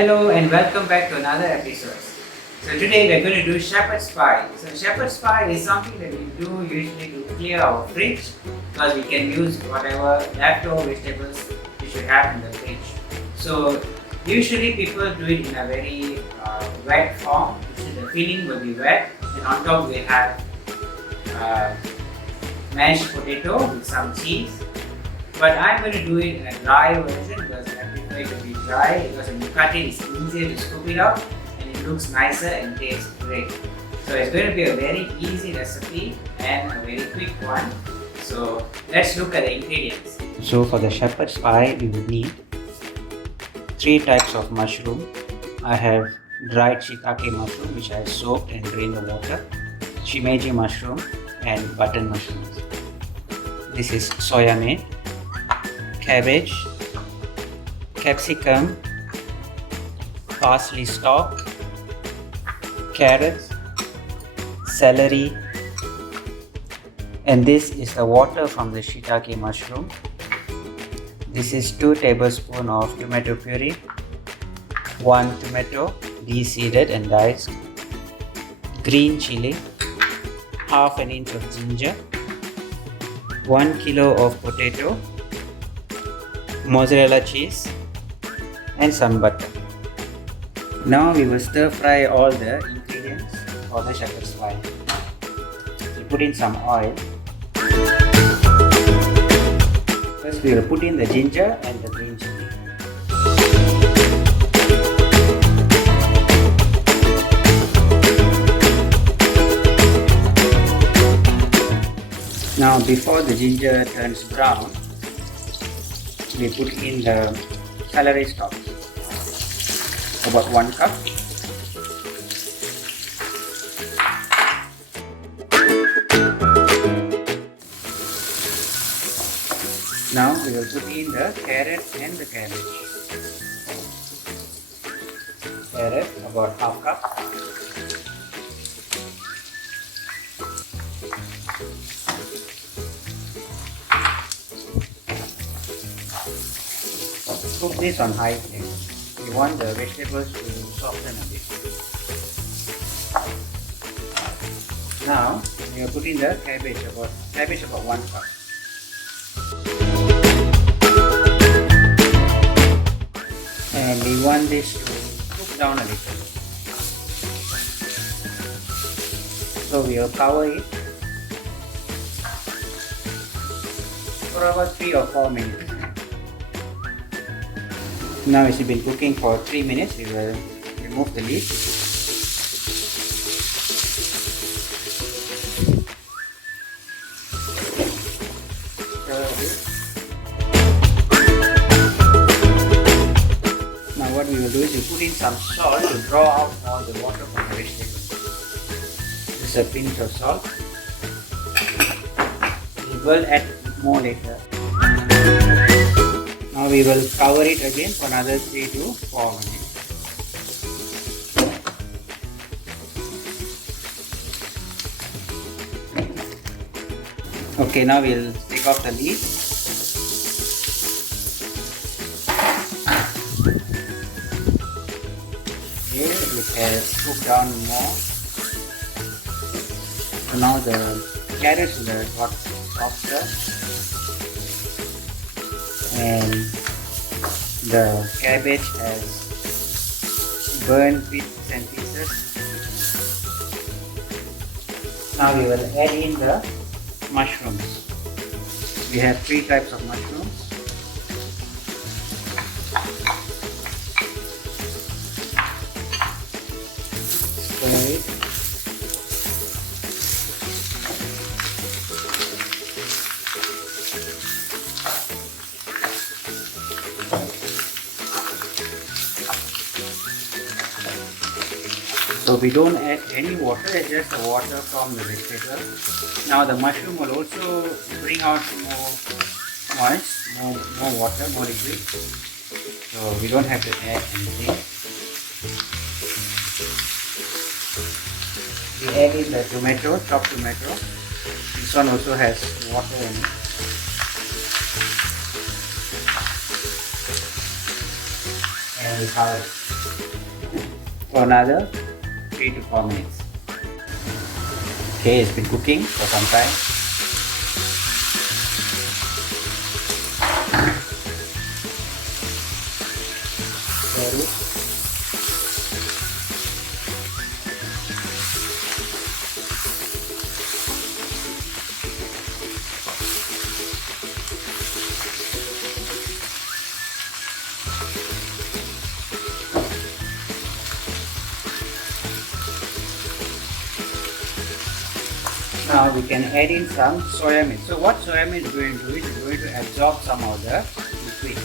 Hello and welcome back to another episode. So today we're going to do shepherd's pie. So shepherd's pie is something that we do usually to clear our fridge because we can use whatever leftover vegetables we should have in the fridge. So usually people do it in a very wet form. Usually the filling will be wet and on top we have uh, mashed potato with some cheese. But I'm going to do it in a dry version because I prefer it to be dry because when you cut it, it's easier to scoop it up and it looks nicer and tastes great. So it's going to be a very easy recipe and a very quick one. So let's look at the ingredients. So for the shepherd's pie, we would need 3 types of mushroom. I have dried shiitake mushroom which I have soaked and drained the water, shimeji mushroom and button mushrooms. This is soya milk, cabbage, capsicum, parsley stalk, carrots, celery, and this is the water from the shiitake mushroom. This is 2 tablespoons of tomato puree, 1 tomato de-seeded and diced, green chili, half an inch of ginger, 1 kilo of potato, mozzarella cheese and some butter. Now we will stir fry all the ingredients for the shepherd's pie. We put in some oil. First we will put in the ginger and the green chili. Now before the ginger turns brown, we put in the celery stalk, about 1 cup. Now we will put in the carrot and the cabbage. Carrot about half cup. Cook this on high flame. We want the vegetables to soften a bit. Now we are putting the cabbage about 1 cup. And we want this to cook down a little. So we will cover it for about 3 or 4 minutes. Now it's been cooking for 3 minutes, we will remove the lid. Now what we will do is we put in some salt to draw out all the water from the vegetables. This is a pinch of salt. We will add more later. Now we will cover it again for another 3 to 4 minutes. Okay, now we'll take off the lid. Okay, it has cooked down more. So now the carrots will got softer. And the cabbage has burned bits and pieces. Now we will add in the mushrooms. We have 3 types of mushrooms. Stir it. So we don't add any water, it's just the water from the vegetable. Now the mushroom will also bring out more moist, more water, more liquid. So we don't have to add anything. We add in the tomato, chopped tomato. This one also has water in it. and we cover it for another 3 to 4 minutes. Okay, it's been cooking for some time. Stir it. Now we can add in some soya milk. So what soya milk is going to do is going to absorb some of the liquid.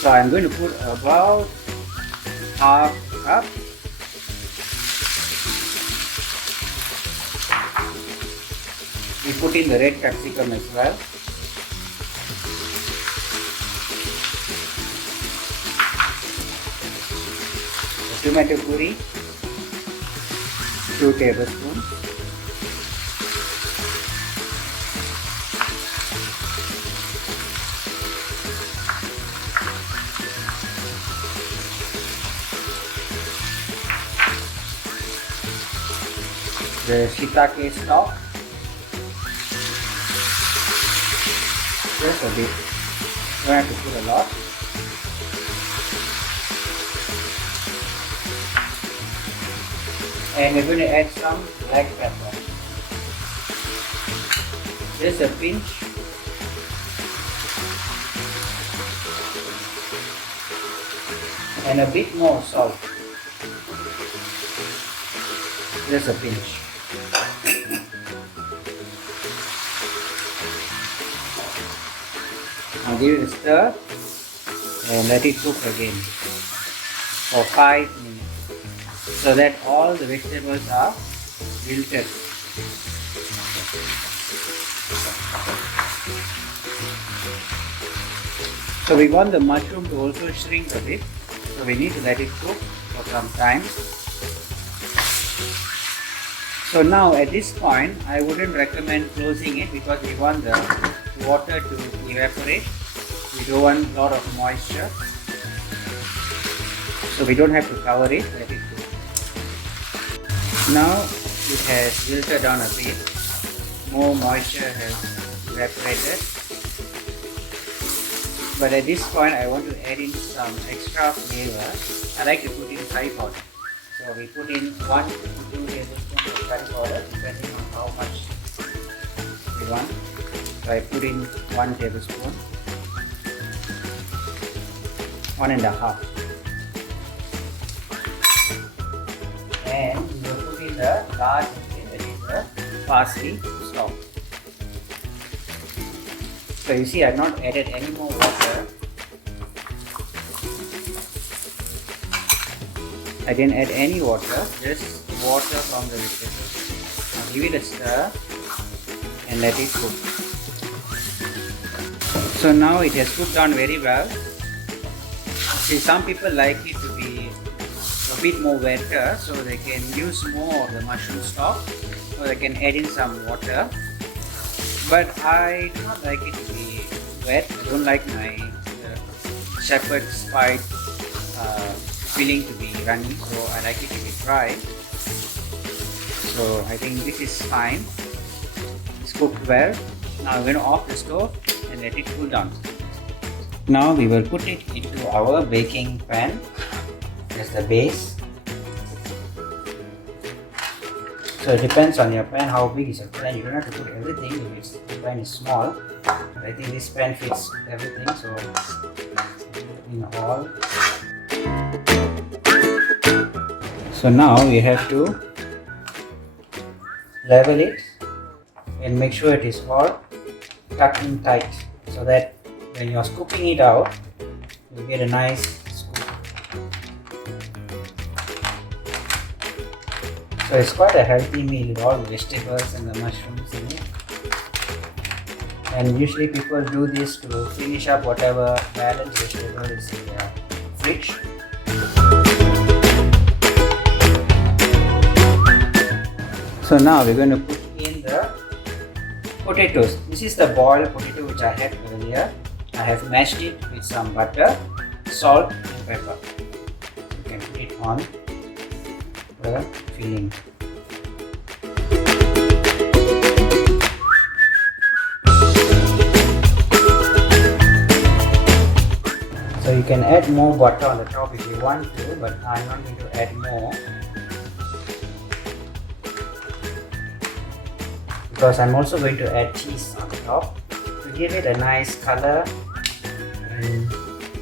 So I'm going to put about half cup. We put in the red capsicum as well. The tomato puree, 2 tablespoons. The shiitake stock, just a bit, don't have to put a lot. And we're going to add some black pepper, just a pinch. And a bit more salt, just a pinch. Now give it a stir and let it cook again for 5 minutes so that all the vegetables are wilted. So we want the mushroom to also shrink a bit, so we need to let it cook for some time. So now at this point I wouldn't recommend closing it because we want the water to evaporate. We don't want a lot of moisture, so we don't have to cover it, let it cook. Now it has wilted down a bit, more moisture has evaporated, but at this point I want to add in some extra flavor. I like to put in curry powder, so we put in 1 to 2 tablespoons of curry powder depending on how much we want. So I put in 1 tablespoon, 1.5, and we will put in the large ingredient, that is the parsley stock. So you see I have not added any more water. I didn't add any water, just water from the vegetables. Now give it a stir and let it cook. So now it has cooked down very well. See, some people like it to be a bit more wetter, so they can use more of the mushroom stock, or they can add in some water. But I do not like it to be wet. I don't like my shepherd's pie filling to be runny, so I like it to be dry. So I think this is fine. It's cooked well. Now we're going to off the stove and let it cool down. Now we will put it into our baking pan. That's the base. So it depends on your pan, how big is your pan. You don't have to put everything if the pan is small. But I think this pan fits everything, so in all. So now we have to level it and make sure it is all tucked in tight, so that when you are scooping it out, you get a nice scoop. So it's quite a healthy meal with all the vegetables and the mushrooms in it. And usually people do this to finish up whatever balanced vegetable is in their fridge. So now we're going to put in the potatoes. This is the boiled potato which I had earlier. I have mashed it with some butter, salt and pepper. You can put it on the filling. So you can add more butter on the top if you want to, but I'm not going to add more because I'm also going to add cheese on the top to give it a nice color and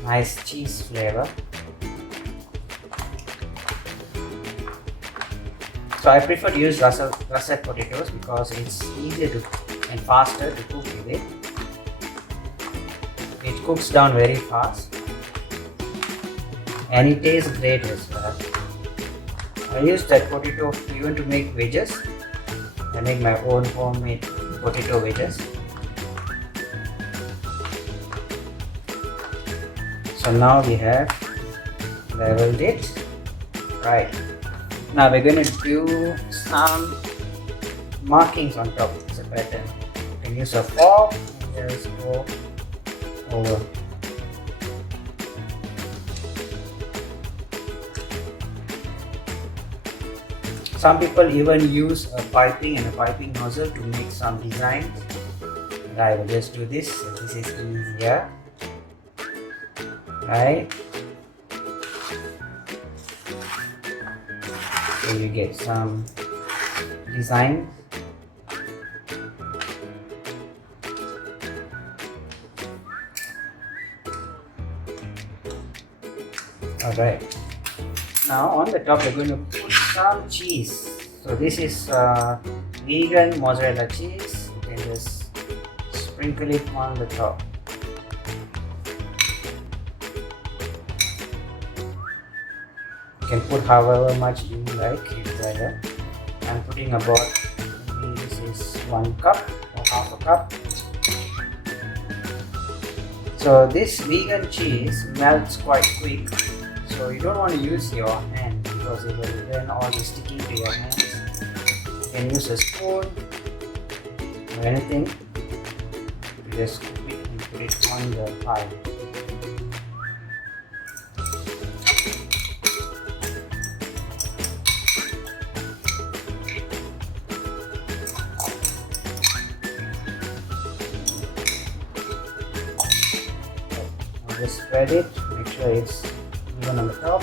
nice cheese flavor. So I prefer to use russet potatoes because it's easier to and faster to cook with it. It cooks down very fast and it tastes great as well. I use that potato even to make wedges. I make my own homemade potato wedges. So now we have leveled it. Right. Now we're going to do some markings on top. It's a pattern. You can use a fork and just go over. Some people even use a piping and a piping nozzle to make some designs. But I will just do this. This is easier. Right? So you get some design. Alright. Now on the top we're going to put some cheese. So this is vegan mozzarella cheese. You can just sprinkle it on the top. You can put however much you like it. I'm putting about, maybe this is 1 cup or half a cup. So this vegan cheese melts quite quick. So you don't want to use your hand because it will then all be sticking to your hands. You can use a spoon or anything to just scoop it and put it on the pie. Just spread it, make sure it's even on the top.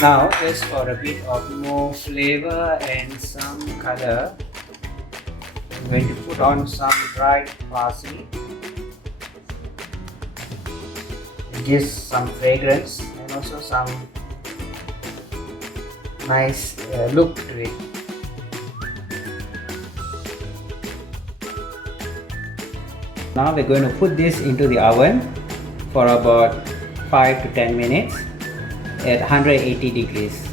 Now just for a bit of more flavor and some color, I'm going to put on some dried parsley. It gives some fragrance and also some nice look to it. Now we're going to put this into the oven for about 5 to 10 minutes at 180 degrees.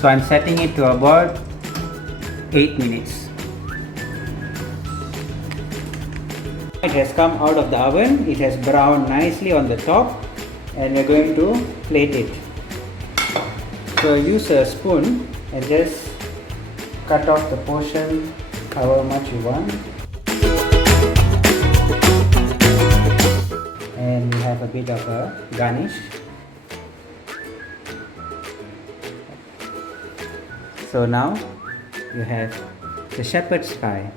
So I'm setting it to about 8 minutes. It has come out of the oven. It has browned nicely on the top and we're going to plate it. So use a spoon and just cut off the portion however much you want. And we have a bit of a garnish. So now you have the shepherd's pie.